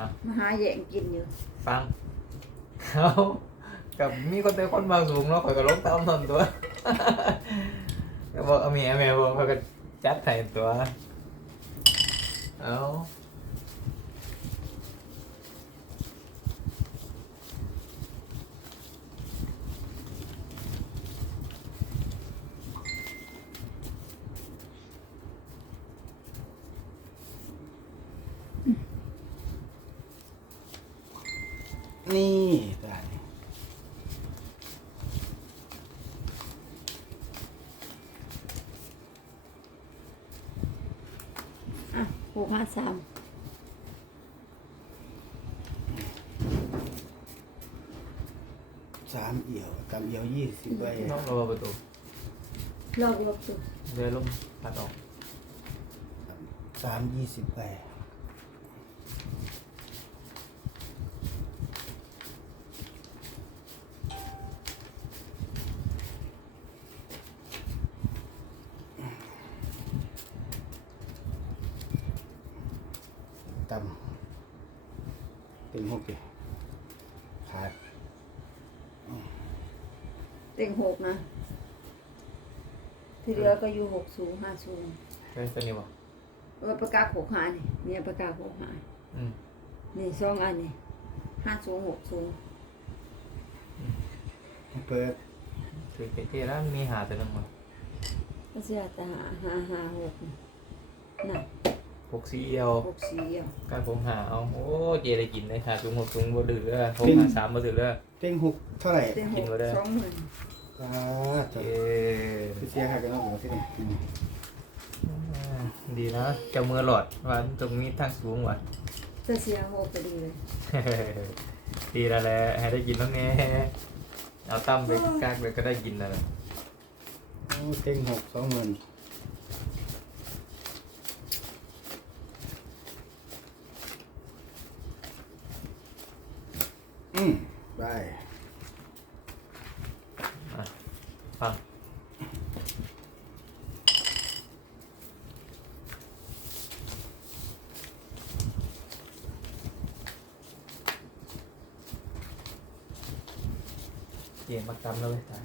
อะ มาหาแย่งกินอยู่ฟังเขากับมีคนเป็นคนบางสูงเนาะข่อยก็ลงตามทนตัวก็บอกเอาเมียแม่บอกเขาก็จัดให้ตัวเอา นี่ได้ อะหกห้าสาม สามเอี่ยวตามเอี่ยวยี่สิบใบน้องรอประตูลอกลบตัวเดินลงพัดออกสามยี่สิบใบตำเต็มหกเลยขาด เต็งห กนะ ที่เหลือก็อยู่หกสูงห้าสูงเป็นตัวนี้บ่เออประกาศหกหานี่เนี่ยประกาศหกหาอืมนี่สองอันนี่ห้าสูงหกสูงเปิดถือเก๋ๆแล้วมีหาแต่ละมันก็เสียแต่หาหาหาหกนี่น่ะหกสีเอียวหกสี่เดียวการผมหาเอาโอ้เจได้กินเลยค่ะจุงหกจุงบ่ดื้อเลยผมหาสามบ่ดื้อเลยเต็งหกเท่าไหร่เต็งหกิกนบ่ได้สองหมื่น อ่าเจจะเสียหายกันแล้วหัวที่นี่อืมดีนะเจะมือหลอดวันตรงนี้ทางสูงว่ะ จะเสียหกก็ดีเลยดีแล้วแหละให้ได้กินแล้วไงเอาตั้มไปกากเลยก็ได้กินแล้วแหละโอ้เต็งหกสองหมื่นอืมได้ ฟังเกียงมาจำแล้วเว้ยตาย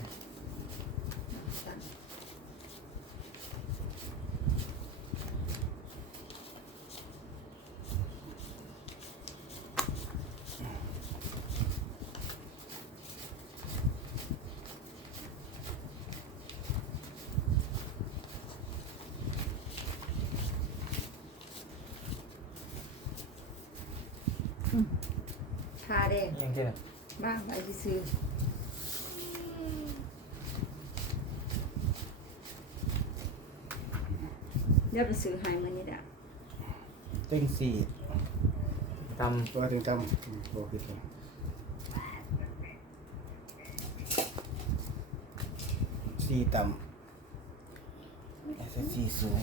ทาแดงยังแค่ไหนบ้างไปซื้อเดี๋ยวไปซื้อให้มันนี่แหละเต็งสี่ตำตัวถึงจำอืมบอกผิดเลยสี่ต่ำไอ้สี่สูง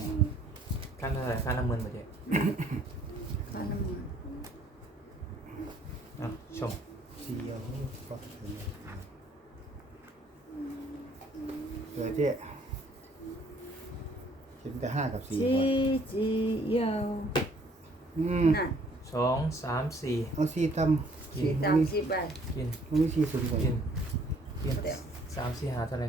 ค่าเท่าไหร่ค่าน้ำมันมาเจ๊ค่าน้ำมันอะชมสี่เอา ก็ถึงเดี๋ยวเจ๊เห็นแต่ห้ากับสี่จีก่อนจีเยาวอืมนั่นสองสามสี่เอาสี่ต่ำสีตามสีใบกินมันมีสี่สูงกว่ากินเดี๋ยวสามสี่ห้าเท่าไหร่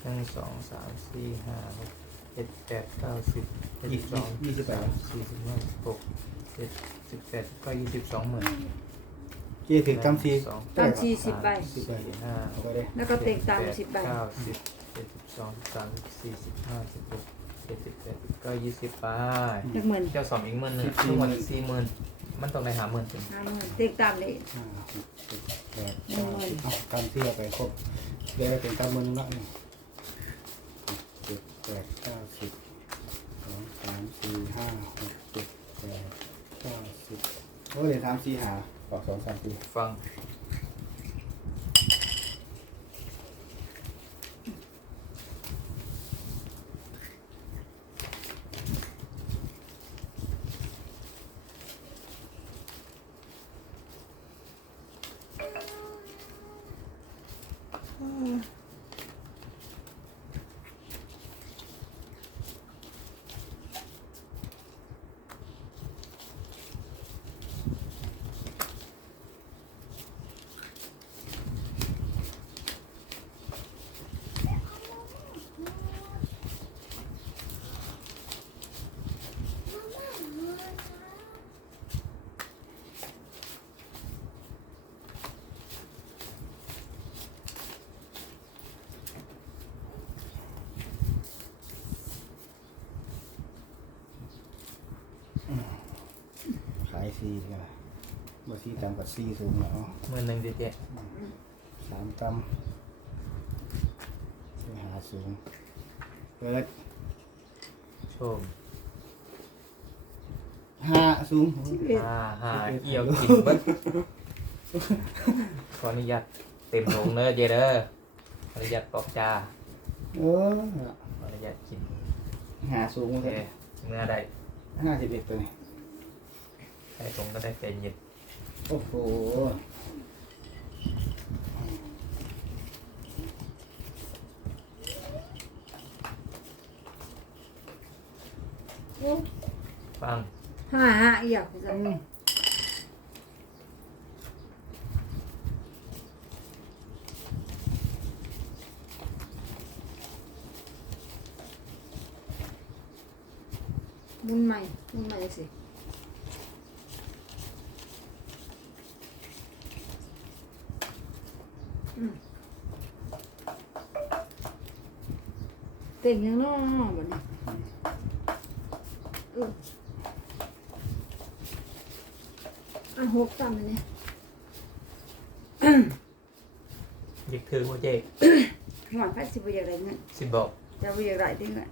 หนึ่งสองสามสี่ห้าหกเจ็ดแปดเก้าสิบเจ็ดยี่สิบสิสบองยี่สิบแปดสี่สิบห้าสิบหกเจ็ดสิบแปดก็ยี่สิบสองหมื่น เจ๊ถึงต่ำสี่สองตามสีสิบใบ สิบใบสี่ห้าเอาไปเลยแล้วก็เต็งตามสิบใบ เก้าสิบเจ็ดสิบสองสามสิบสี่สิบห้าสิบหกเจ็ดสิบแปดก็ยี่สิบไปหนึ่งหมื่นเจ้าสอบอีกหมื่นหนึ่งทุกวันสี่หมื่นมันต้องในหาหมื่นถึงห้าหมื่นเต็งตามเลยห้าหกเจ็ดแปดเก้าสิบเอาตามที่เอาไปครบเดี๋ยวเป็นตามมือนึงละนี่เจ็ดแปดเก้าสิบสองสามสี่ห้าหกเจ็ดแปดเก้าสิบโอ้เดี๋ยวสามสี่หา ออกสอามสี่ฟังายสี่กันบ่สี่ต่ำกว่าสี่สูงแล้วหมื่นหนึ่งเจ๊สามต่ำสี่หาสูงเปิดชมห้าสูงห้าห้าเอี่ยวกินเบิ้ขออนุญาตเต็มลงเนอะเจเด้อขออนุญาตปอกจ้าเออขออนุญาตกินหาสูงโอเคเลยเมื่อใดห้าสิบเอ็ดตัวนี้ ใครตรงก็ได้เป็นเย็นโอ้โหฟังห้าห้าเอียกจังมุนใหม่มุนใหม่สิอืม เต็งยังน้อบัดนี้เอออะหกต่ำเลยเนี่ยยิกถือโมเจหวานพัดสิบอยากไรเงินสิบอกจะบอยากไรที่เงิน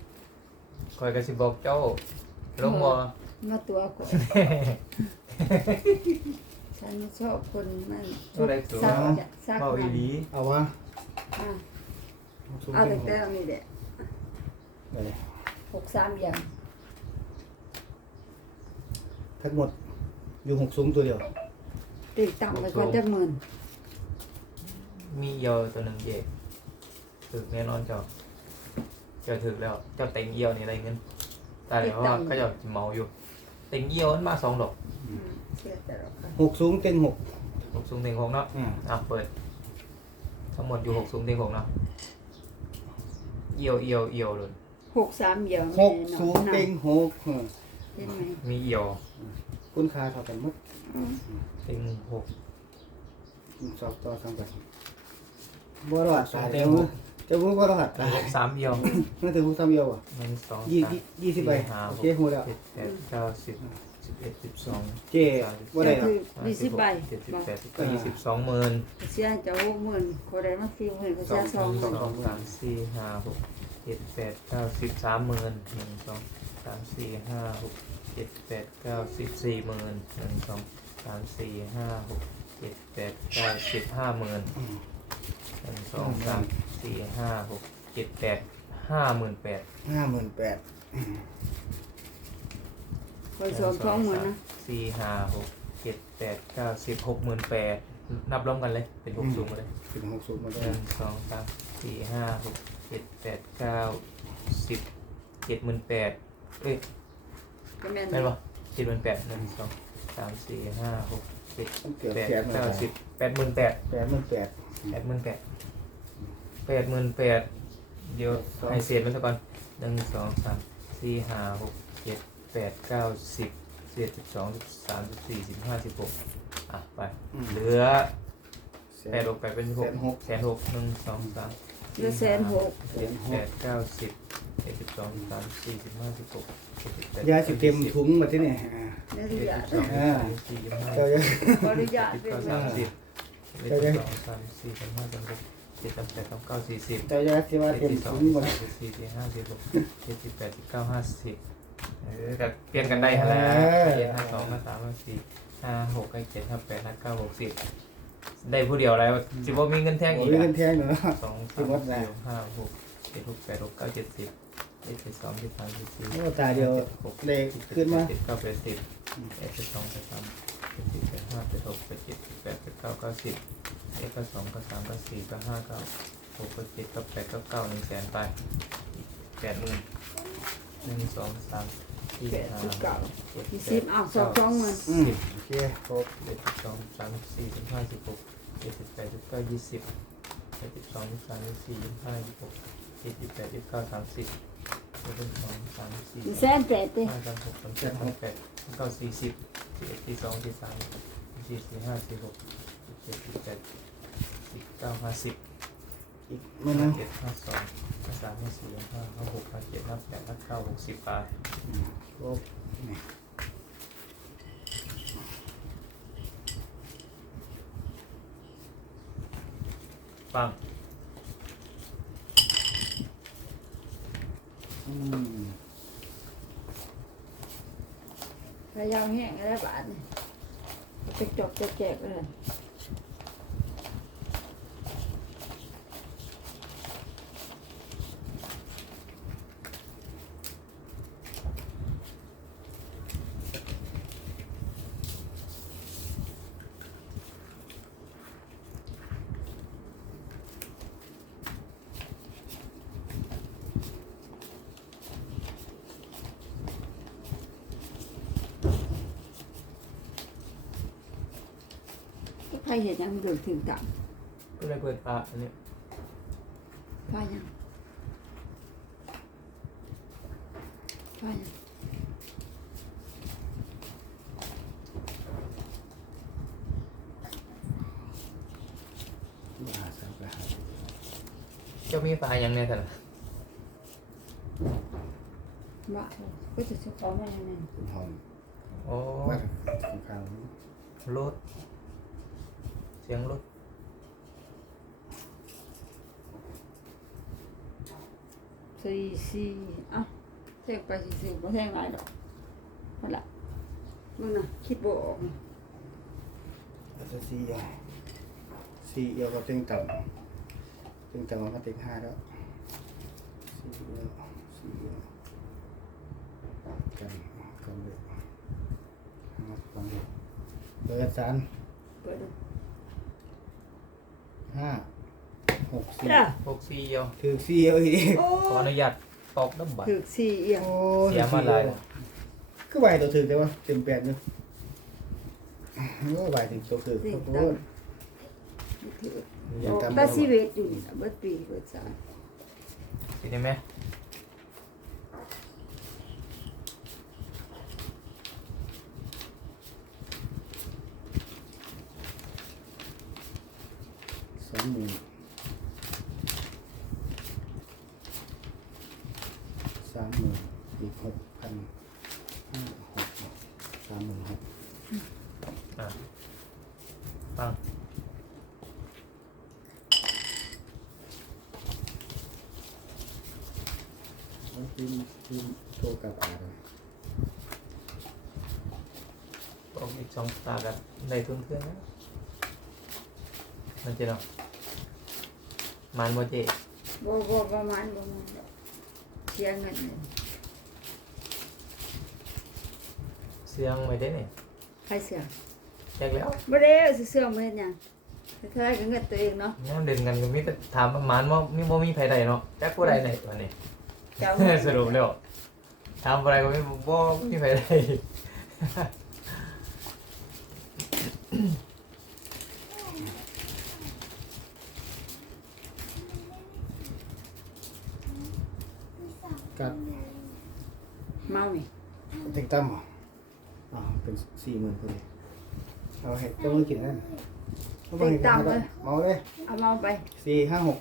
คอยกับสิบอกเจ้าลงบ่มาตัวคนฉันชอบคนมันตัวใดตัวซักจะซักเบาอีมันหลีเอาวะอะสูงเอาเป็แต่นหกแต่นี่แหละเลย หกสามอย่างทั้งหมดอยู่หกสูงตัวเดียวตีต่ำไปก่อนจะหมื่นมีเอียวตัวหนึ่งเจถึกแน่นอนเจ้าเจ้าถึกแล้ว เจ้าเต็งเอียวนี่อะไรเงินแต่เดี๋ยวว่าก็จะเมาอยู่ เต็งเอียวมันมาสองดอกอืมเสียแต่ละคนหกสูงเต็งหกหกสูงเต็งหกเนาะอ่าอะเปิด ทั้งหมดอยู่หกสูงเต็งหกเนาะเอียวเอียวเอียวเลย หกสามอย่างหกสูงเต็งหกเออเห็นไหมมีเอียวคุณค่าเท่ากันหมดอืมเต็งหกสอบต่อสามกันบ่รอดตายแล้วจะพูดบ่รอดตายหกสามเอียวนั่นถือผู้ทำเดียวอะหนึ่งสองยี่สามยี่ยี่สิบใบห้าโอหเคกหูแล้วเจ็ดแปดเก้าสิบสิบเอ็ดสิบสองเจ๊บ่ได้หรอคือยี่สิบใบเจ็ดสิบบอกแปดสิบเก้ายี่สิบสองหมื่นเสียจะหกหมื่นคนใดมาสี่หมื่นก็สอเสียงสองหสอมื่นงสามสี่ห้าหก เจ็ดแปดเก้าสิบสามหมื่นหนึ่งสองสามสี่ห้าหกเจ็ดแปดเก้าสิบสี่หมื่นหนึ่งสองสามสี่ห้าหกเจ็ดแปดเก้าสิบห้าหมื่นหนึ่งสองสามสี่ห้าหกเจ็ดแปดห้าหมื่นแปดห้าหมื่นแปดคอยสองสองหมื่นนะสี่ห้าหกเจ็ดแปดเก้าสิบหกหมื่นแปดนับรวมกันเลยเป็นหกสูงมาเลยถึงหกสูงมาหได้นึ่งสองสามสี่ห้าหกเจ็ดแปดเก้าสิบเจ็ดหมื่นแปดเอ้ยก็แม่นได้ปะเจ็ดหมื่นแปดหนึ่งสองสามสี่ห้าหกเจ็ดเกือบแปดแสนเก้าสิบแปดหมื่นแปดแปดหมื่นแปดแปดหมื่นแปดแปดหมื่นแปดเดี๋ยวให้เศษมันซะก่อนหนึ่งสองสามสี่ห้าหกเจ็ดแปดเก้าสิบสิบเอ็ดสิบสองสิบสามสิบสี่สิบห้าสิบหกอะไป เหลือแสแปดนหกแปดเป็นหกแสนหกแสนหกหนึ่งสองสาม เหลือแสนหกเจ็ดแปดเก้าสิบเอ็ดสิบสองสิบสามสิบสี่สิบห้าสิบหกสิบเจ็ดสิบแปดยาสิเต็มถุงมาที่นี่อ่าเนื้อสิบที่เอ็ยาดสิบสองสิบสามสิบสี่สิบห้าเจ้าสิบจะขออนุญาตสิบเป็นเก้าว่าสามสิบเอ็ดสิบสองสามสี่สิบห้าสิบหกเจ็ดสิบแปดสิบเก้าสี่สิบ เจ้าจะที่ว่าเจ็ดเต็มสิบสองถุงสิบหมดสามสิบสี่สิบห้าสิบหกเจ็ดสิบแปดสิบเก้าห้าสิบเออแต่เปลี่ยนกันได้ฮะแล้วเจ็ดห้าสองห้าสามห้าสี่ห้าหกห้าเจ็ดห้าแปดห้าเก้าหกสิบ ได้ผู้เดียวแล้วจิบว่ามีเงินแท่งโอ้อียกเงิอะนแทงเนาะ สองสิสามบวัดได้สี่ห้าหกเจ็ดหกแปดหกเก้าเจ็ดสิบเจ็ดสิบสองสิบสามสิบสี่โอ้ตาเดียวหกเลขขึ้นมาสิบเก้าแปดสิบเอ็ดสิบสองสิบสามสิบสี่สิบห้าสิบหกสิบเจ็ดสิบแปดสิบเก้าเก้าสิบเอ็ดเก้าสองเก้าสามเก้าสี่เก้าห้าเก้าหกเก้าเจ็ดเก้าแปดเก้าเก้าหนึ่งแสนไปอีกแปดหมื่นหนึ่งสองสาม สี่แปดห้าสิบเก้าเจ็ดยี่แปสิบดอ้าวสองสองหมื่นอืมสิบโอเคครบเอ็ดสิบสองสามสี่สิบห้าสิบหกเจ็ดสิบแปดสิบเก้ายี่สิบเอ็ดสิบสองสิบสามสิบสี่สิบห้าสิบหกเจ็ดสิบแปดสิบเก้าสามสิบเอ็ดสิบสองสามสี่มีแสนแปดเต้ห้าสามหกสามเจ็ดสามแปดสามเก้าสี่สิบสี่เอ็ดสี่สองสี่สามสี่สี่ห้าสี่หกสี่เจ็ดสี่แปดสี่เก้าห้าสิบอีกไม่ห้านะ เจ็ดห้าสองห้า สามสี่ห้าหกเจ็ดแปดเก้าหกสิบไปครบฟังพยายามแห้งแล้วบานี่ไปจบจะแจกเลย รเห็นยังเดือดถึงต่ก็เลยเปิดปากอันนี้ำพายังพายังว่าหาสักไปหาเจ้ามีปลาอย่างเนี้ยท่านบ้าก็จะซื้อของมาอย่างนั้นเป็นห้องโอ้ว่าของเขารถเสียงรถสี่สี่เอ้าแทงไปสี่สี่บ่แทงหลายดอกหมดละมึงน่ะคิดบ่ออกนี่อาจจะสี่เอียวสี่เอียวก็เต็งต่ำเต็งต่ำมาเต็งห้าแล้วสี่เอียวสี่เอียวกันกันเลยงัดกันเลยเปิดสาร เปิดดู ห้าหก สี่จ้ะ หกสี่เดียวถือสี่เอียวอีกโอ้ขออนุญาตตอกน้ำบัตรถึกสี่เอียงโอ้เสียมาหลายก็ใบตัวถือแต่ว่าเต็มแปดเนึงก็ใบถึงตัวถือสี่โอ้โหตังถืออย่าโอ้จำตาชีวิตอยู่นี่นะเบิดปีเบิดสายเห็นไหมสองหมื่นสามหมื่นอีกหกพันห้าหกสามหมื่นหก อะฟัง ทีมทีมโทรกลับอาเลยตอกอีกสองตากันในทุนเครื่องนะนั่นจะเนาะมันโมเจบ่บ่ประมาณประมาณดอกเสียเงินเลยเสียงไม่ได้เนี่ยใครเสียแจ็คแล้วบ่ได้สิเสื่อมมาเฮ็ดหยังเท่าไหร่ก็เงินตัวเองเนาะเนี่ยเด่นกันก็มีแต่ถามประมาณว่ามีบ่มีไผใดเนาะแจ็คผู้ใดในวันนี้ เจ้าสรุปแล้วทำอะไรก็ไม่บ่มีไผใดกับเมานี่เต็งตั้มเหรออ๋อเป็นสี่หมื่นพอดีเอาให้เจ้ามือกินนั่นเอาไปให้กันก็ได้เมาเลยเอาเมาไปสี่ห้าหก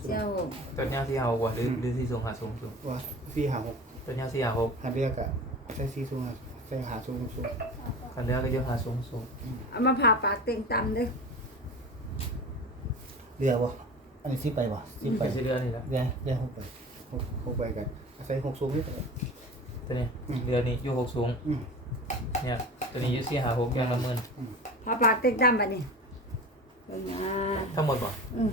เสียหกตัวเนี้ยที่เอากว่าหรือหรือที่สูงหาสูงสูงว่าสี่ห้าหกตัวเนี้ยที่หาหกหาเรียกอะใช้สี่สูงอะใช้หาสูงสูงคันเดียวก็เยอะหาสูงสูงเอามาผ่าปากเต็งตำเด้อเรียกบ่อันนี้สิบไปบ่สิบไปไปสิเดือนนี่แหละเรียกเรียกหกไปหกหกไปกันใช้หกสูงนิดเดียวตัวนี้เดือนนี้อยู่หกสูงอืมเนี่ยตัวนี้อยู่สี่หาหกอย่างละหมื่นผ่าปากเต็งตำบัดนี้เบิ่งนะทั้งหมดบ่อืม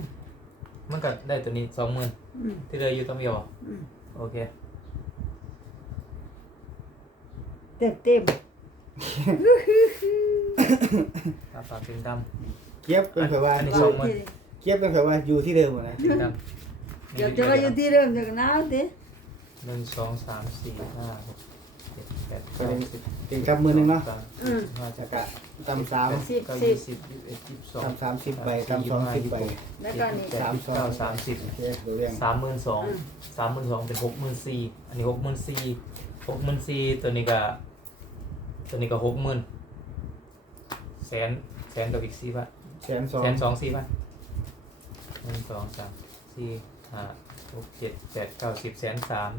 มันก็ได้ตัวนี้สองหมื่นอืมที่เหลืออยู่ตัวเดียวบ่อืมโอเค เต็มเต็มตาฝากถึงดเก็บเป็นเผื่อว่าอันนี้ว่าสองหมื่นที่เก็บเป็นเผื่อว่าอยู่ที่เดิมอะนะำถึงดำเดี๋ยวจะว่าอยู่ที่เดิมจากน้ำติหนึ่งสองสามสี่ห้าหก เจ็ดแปดเก้าสิบเต็งจับมือหนึ่งเนาะสามสี่ห้าจะเจ็ดกะตำสามสิบ เก้าสิยี่บสิบยี่สิบเอ็ดยี่สิบสองตำสามสิบใบตำสองสิบใบ แล้วก็นี่แปดยี่สิบเก้าสามสิบโอเคเดี๋ยวเรียงสามหมื่นสองอืมสามหมื่นสองเป็นหกหมื่นสี่อันนี้หกหมื่นสี่หกหมื่นสี่ตัวนี้ก็ตัวนี้ก็หกหมื่นแสนแสนกับอีกสี่บาท แสนสองแสนสองสี่บาทหนึ่งสองสามสี่ห้าหกเจ็ดแปดเก้าสิบแสนสาม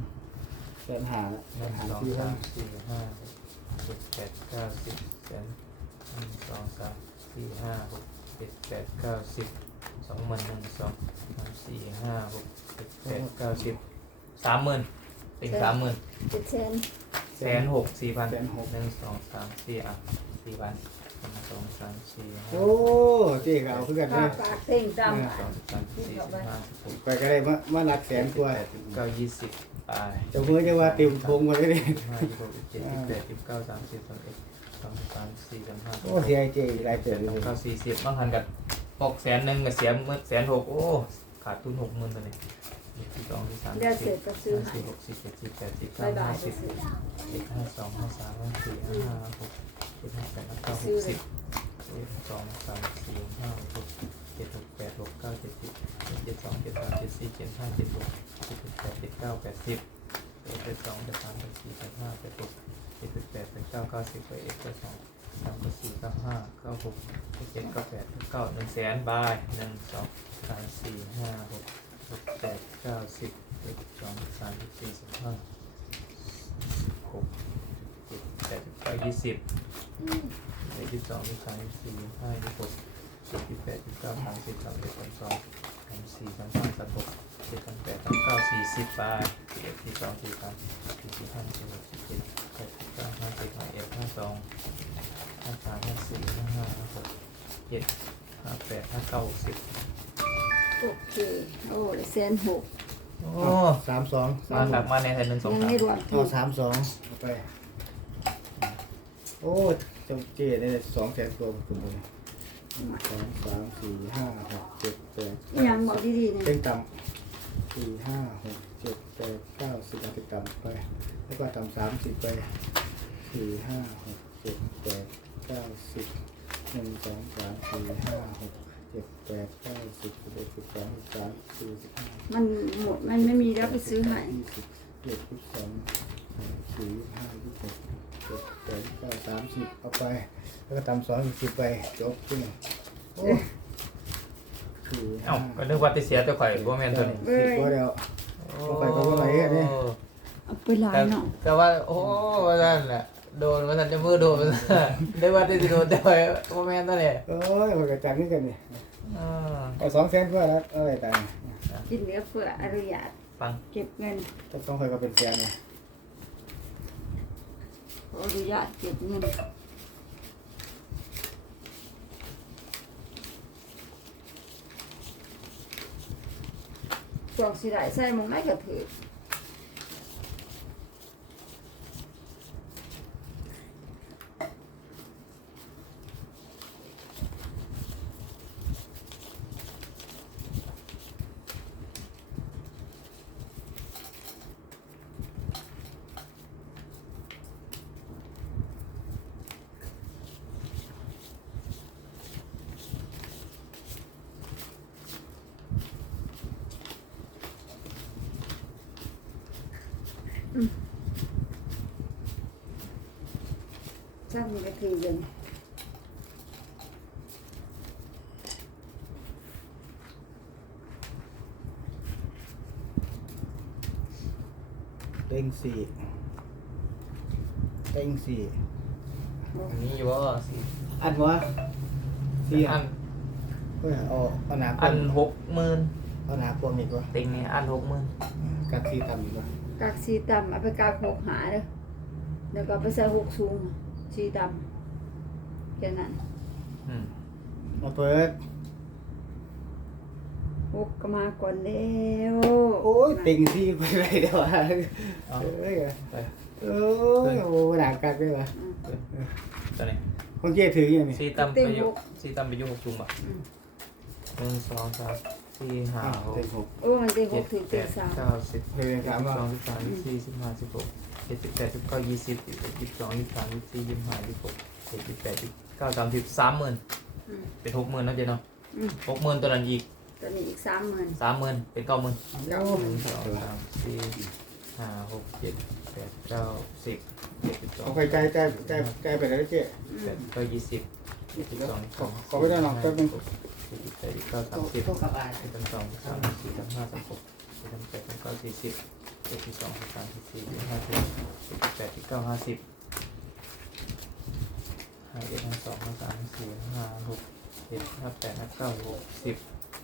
แสนหาหนึ่งหาสองที่สาท่านมสี่ห้าหกเจ็ดแปดเก้าสิบแสนหนึ่งสองสามสี่ห้าหกเจ็ดแปดเก้าสิบสองหมื่นหนึ่งสองสามสี่ห้าหกเจ็ดแปดเก้าสิบสามหมื่นติงสามหมื่นเจ็ดแสนแสนหกสี่พันแสนหกหนึ่งสองสามสี่อะสี่พันหนึ่ งสองสามสี่ห้าโอ้เจ๊ก็เอาคือกันเลค่ายปากเต็งตามหนึ่งสองสามสี่สิบห้าสิบหกไปก็ได้มามานัดแสนกว่าแปดสิบเก้ายี่สิบไปเจ้ามือจะว่าเต็มทงมาเลยดิสิบห้าสิบหกสิบเจ็ดสิบแปดสิบเก้าสามสิบสามเอ็ดสองสามสี่สามห้าโอ้เสียเจ๊อีกหลายเจ็ดเลสองยเก้าสี่สิบต้องหันกับหกแสนหนึ่งกับเสียหมื่นแสนหกโอ้ขาดทุนหกหมื่นไปเลยหนึ่งที่สองที่สามเดี๋ยวที่เสร็สี่จก็ซื้อห้าให้สี่หกสี่เจ็ดสี่แปดสี่บาเก้ายบาห้ายสิบซื้อ เจ็ดห้าสองห้าสามห้าสี่ห้าห้าหก เจ็ดห้าแปดเก้าหกสิบเจ็ดสองสามสี่ห้าหกเจ็ดหกแปดหกเก้าเจ็ดสิบเจ็ดสองเจ็ดสามเจ็ดสี่เจ็ดห้าเจ็ดหกเจ็ดแปดเจ็ดเก้าแปดสิบเจ็ดสองเจ็ดสามเจ็ดสี่เจ็ดห้าเจ็ดหกเจ็ดแปดเจ็ดเก้าเก้าสิบเอ็ดเจ็ดสองสามเจ็ดสี่เก้าห้าเก้าหกเจ็ดเจ็ดเก้าแปดเก้าหนึ่งแสนบายหนึ่งสองสามสี่ห้าหกหกแปดเก้าสิบเอ็ดสองสามสี่สิบห้าหกเจ็ดแปดเก้ายี่สิบ เจ็ดสิบสองสิบสามสิบสี่สิบห้าสิบหกเจ็ดสิบแปดสิบเก้าสามสิบสามเอ็ดสามสองสามสี่สามสามสามหกเจ็ดสามแปดสามเก้าสี่สิบแปดสี่เอ็ดสี่สองสี่สามสี่สี่ห้าสี่หกสี่เจ็ดแปดเก้าห้าสิบห้าเอ็ดห้าสองห้าสามห้าสี่ห้าห้าห้าหกเจ็ดห้าแปดห้าเก้าสิบโอเค โอ้ได้แสนหกโอ้สามสองสามามกลับมาในไทยหนึ่งสองยังสามไม่รวมเอาทุนสามสองเอาไป โอ้ เจ้าเจ๊ได้สองแสนตัวคุณเลยหนึ่งสองสามสี่ห้าหกเจ็ดแปดยังบอกดีๆเต็เนี่ยงต่ำสี่ห้าหกเจ็ดแปดเก้าสิบเอาไปต่ำไป แล้วก็ต่ำสามสิบไปสี่ห้าหกเจ็ดแปดเก้าสิบหนึ่งสองสามสี่ห้าหกเจ็ดแปดเก้าสิบสิบเอ็ดสิบสองสิบสามสี่สิบห้ามันหมดมันไม่มีแล้วไปซื้อให้ยี่สิบเจ็ดสิบสอง สามสี่ห้ายี่สิบเจ็ดแปดเก้าสามสิบเอาไป แล้วก็ตำสองอีกสิบไปจบจริงโอ้สี่เอ้าห้าก็นึกว่าจะเสียตัวข่อยว่าแม่นตัวนี้สิบก็เดียวบ่ข่อยก็บ่ไหลอะนี่ เอาไปหลายแต่เนาะแต่ว่าโอ้ว่านั่นแหละโดนว่านั่นจะมือโดนว่าซั่นได้ว่าที่สิโดนแต่ว่าว่าแม่นตัวนี้เอ้ยมันกระจังนี่กันนี่อ่าเอาสองแสนเพื่อแล้วเอาอะไรตายกินเหลือเฟืออนุญาตฟังเก็บเงินจะต้องคอยก็เป็นแสนเลย ขออนุญาตเก็บเงินจอกสีไหลใส่มองไหนก็ถือ ต็งสี่เต็งสี่อันนี้อยู่ว่าสิอันวะสี่อัอันนเฮ้ยเอาเอาหนาอันหกหมื่นเอาหนาพวงอีกวะติงนี่อันหกหมื่นกัดสี่ต่ำอีกวะกากสีต่ำเอาไปกากหกหาเด้อแล้วก็เอาไปใส่หกสูงสีต่ำแค่นั้นอืมมาเปิดหกก็มาก่อนแล้วโอ้ยเต็งสี่ไปเลยเดี๋ยววะ เอาเอ้ยไปเอ้ยโอ้หนากัดเลยวะตัวนี้คนเจ๊ถืออย่างนี้สี่ตำไปยุสี่ตำไปยุหกจุงอะหนึ่งสองสามสี่ห้าหกเต็งหกโอ้มันเต็งหกถึงเต็ดสามเก้าสิบเฮ้ยสามสองสิบสามสิบสี่สิบห้าสิบหกเจ็ดสิบแปดสิบเก้ายี่สิบยี่สิบสองยี่สิบสามยี่สิบสี่ยี่สิบห้ายี่สิบหกเจ็ดสิบแปดสิบเก้าสามสิบสามหมื่นเป็นหกหมื่นนะเจ๊เนาะอืมหกหมื่นตัวนั้นอีกตอนนี้อีกสามหมื่นสามหมื่นเป็นเก้าหมื่นเก้าหนึ่งสองสามสี่ ห้าหกเจ็ดแปดเก้าสิบเจ็ดสิบสองเอาไปใจใจใจใจไปแล้วเจ๊อืแปมดเก้ายี่สิบยี่สิบสองขอขอไปได้หน่อยแป๊บนึง เจ็ดสิบแปดสิบเก้าสามสิบต้องกลับอ่านเจ็ดสิบสองสิบสามสิบสี่สิบห้าสิบหกเจ็ดสิบแปดสิบเก้าสี่สิบเจ็ดสิบสองสิบสามสิบสี่สิบห้าสิบเจ็ดสิบแปดสิบเก้าห้าสิบห้าเอ็ดห้าสองห้าสามห้าสี่ห้าหกเจ็ดห้าแปดห้าเก้าหกสิบ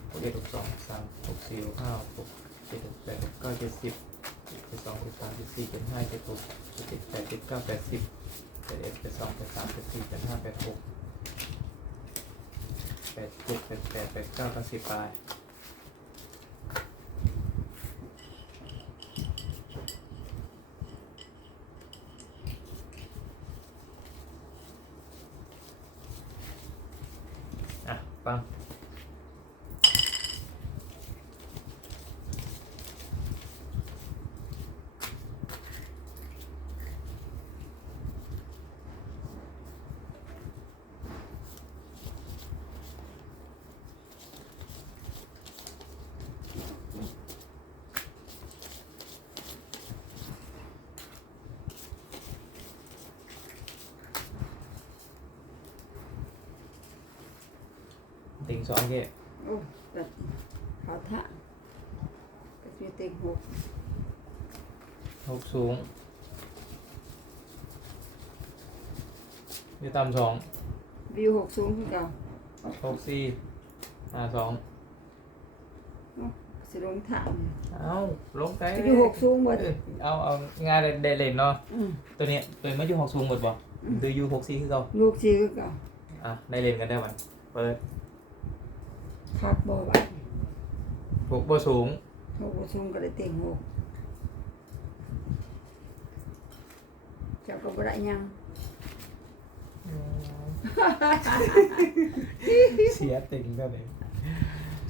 หกเอ็ดหกสองหกสามหกสี่หกห้าหกเจ็ดหกแปดหกเก้าเจ็ดสิบ เจ็ดสองเจ็ดสามเจ็ดสี่เจ็ดห้าเจ็ดหกเจ็ดเจ็ดแปดเจ็ดเก้าแปดสิบแปดเอ็ดแปดสองแปดสามแปดสี่แปดห้าแปดหกแปดเจ็ดแปดแปดแปดเก้าเก้าสิบไปอะฟัง ติงสองเกะโอ้ตัดขาทะก็จะเต็งหกหกสูงอยู่ต่ำสองวิวหกสูงขึ้นเก่าหกสี่ห้าสองสิลงถามเอาลงไปก็อยู่หกสูงหมดเออเอาเอางานเดเล่นเนาะอืมตัวเนี้ยตัวนี้ไม่อยู่หกสูงหมดบ่อืมดูอยู่หกสี่คือเก่าลูกชีก็เก่าอะได้เล่นกันได้มันเปิด คักบ่บัดหกบ่สูงหกบ่สูงก็ได้เต็งหกเจ้าก็บ่ได้หยังเสียติงก็เลย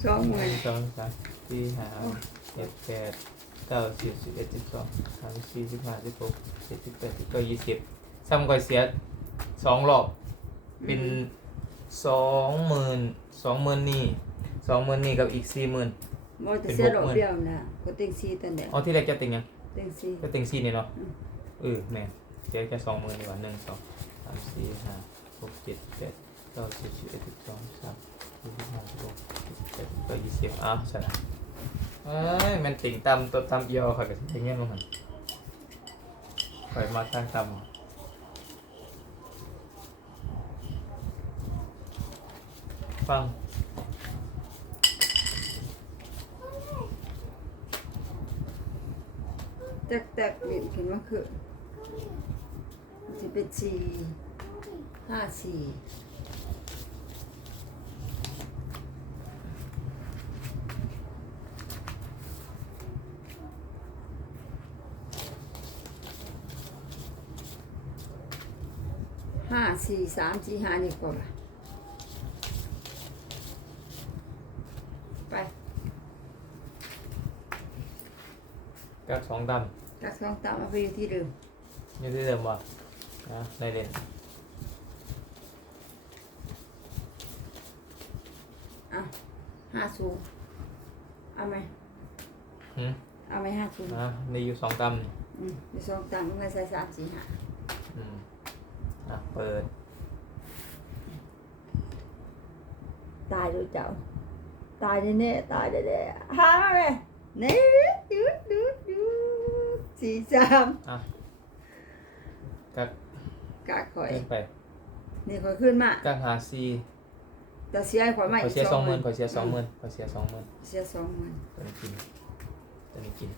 สองหหมื่นนึ่งสองสามสี่ห้าหกเจ็ดแปดเก้าสิบสิบเอ็ดสิบสองสามสิบสี่สิบห้าสิบหกเจ็ดสิบแปดสิบเก้ายี่สิบซ้ำก่อยเสียสองรอบเป็นสองหมื่นสองหมื่นนี่ สองหมื่นนี่กับอีกสี่หมื่นบ่จะเสียดอกเบี้ยนะก็เต็งสี่ตันแหละอ๋อที่แรกจะติงยังเต็งสี่ก็ติงสี่นี่เนาะอืม เออแม่นเสียแค่สองหมื่นดีกว่าหนึ่งสองสามสี่ห้าหกเจ็ดแปดเก้าสิบสิบเอ็ดสิบสองสามสี่สิบห้าสิบหกสิบเจ็ดสิบแปดยี่สิบอะชนะเอ้ยมันติ่งตำตัวตำเอียวค่ะกับที่เงี้ยลงมันคอยมาทางตำ ฟัง แตกแตกๆเห็นขึ้นมาคือสิเป็นสี่ห้าสี่ห้าสี่สามสี่ห้านี่กว่าไปกักสองต จากสองตามมาไปอยู่ที่เดิมำอยังที่เดิมบ่นะในเด่นอะห้าสูงเอาไหมหืมเอาไหมห้าสูงนะในอยู่สองตำนี่อืมอยู่สองตามเงินใส่สามสี่ห้าอืมอะเปิดตายดูเจ้า ตายแน่ๆตายแน่ๆหามาเลยนี่ดูดูดู สี่สามอะกักกาข่อยขึ้นไปนี่ข่อยขึ้นมากักหาซีแต่เสียให้ข่อยใหม่ขอเสียสองหมื่นขอเสียสองหมื่นขอเสียสองหมื่นเสียสองหมื่นตัวนี้กินตัวนี้กิน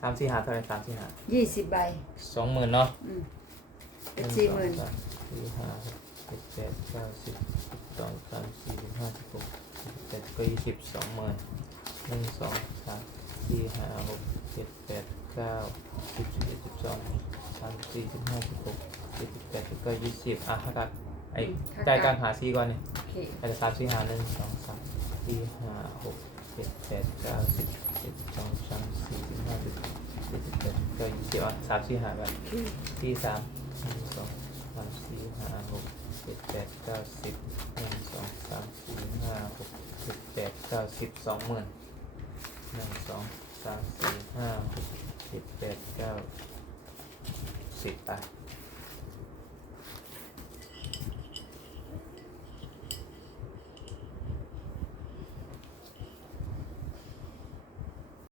สามสี่หาเท่าไหรสามสี่หายี่สิบใบสองหมื่นเนาะอืมหเป็นนึ่งสี่สหองมื่นสามสี่ห้าหกเจ็ดแปดเก้าสิบสิบสองสามสี่สิบห้าสิบหกสิบเจ็ดก็ยี่สิบสองหมื่นหนึ่งสองสาม สี่ห้าหกเจ็ดแปดเก้าสิบสิบเอ็ดสิบสองสามสี่สิบห้าสิบหกเจ็ดสิบแปดสิบเก้ายี่สิบอะฮักกักไอ้ใจายการหาซีก่อนเนี่ยโอเคอาจจะสามสี่ห้าหนึ่งสองสามสี่ห้าหกเจ็ดแปดเก้าสิบเจ็ดสองสามสี่สิบห้าสิบเจ็ดสิบแปดเก้ายี่สิบอะสามสี่ห้ากันโอเคสี่สามหนึ่งสองสามสี่ห้าหกเจ็ดแปดเก้าสิบหนึ่งสองสามสี่ห้าหกเจ็ดแปดเก้าสิบสองหมื่น หนึ่งสองสามสี่ห้าหกเจ็ดแปดเก้าสิบไป